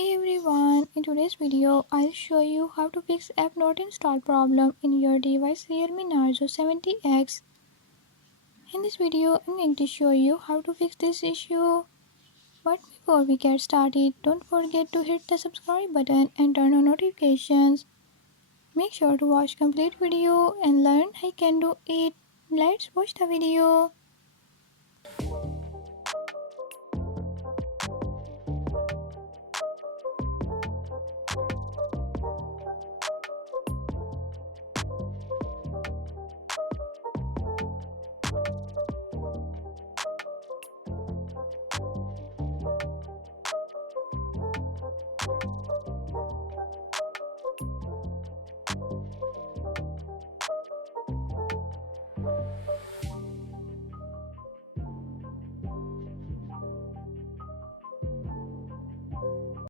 Hey everyone, in today's video, I'll show you how to fix app not installed problem in your device Realme Narzo 70X. In this video, I'm going to show you how to fix this issue. But before we get started, don't forget to hit the subscribe button and turn on notifications. Make sure to watch complete video and learn how you can do it. Let's watch the video.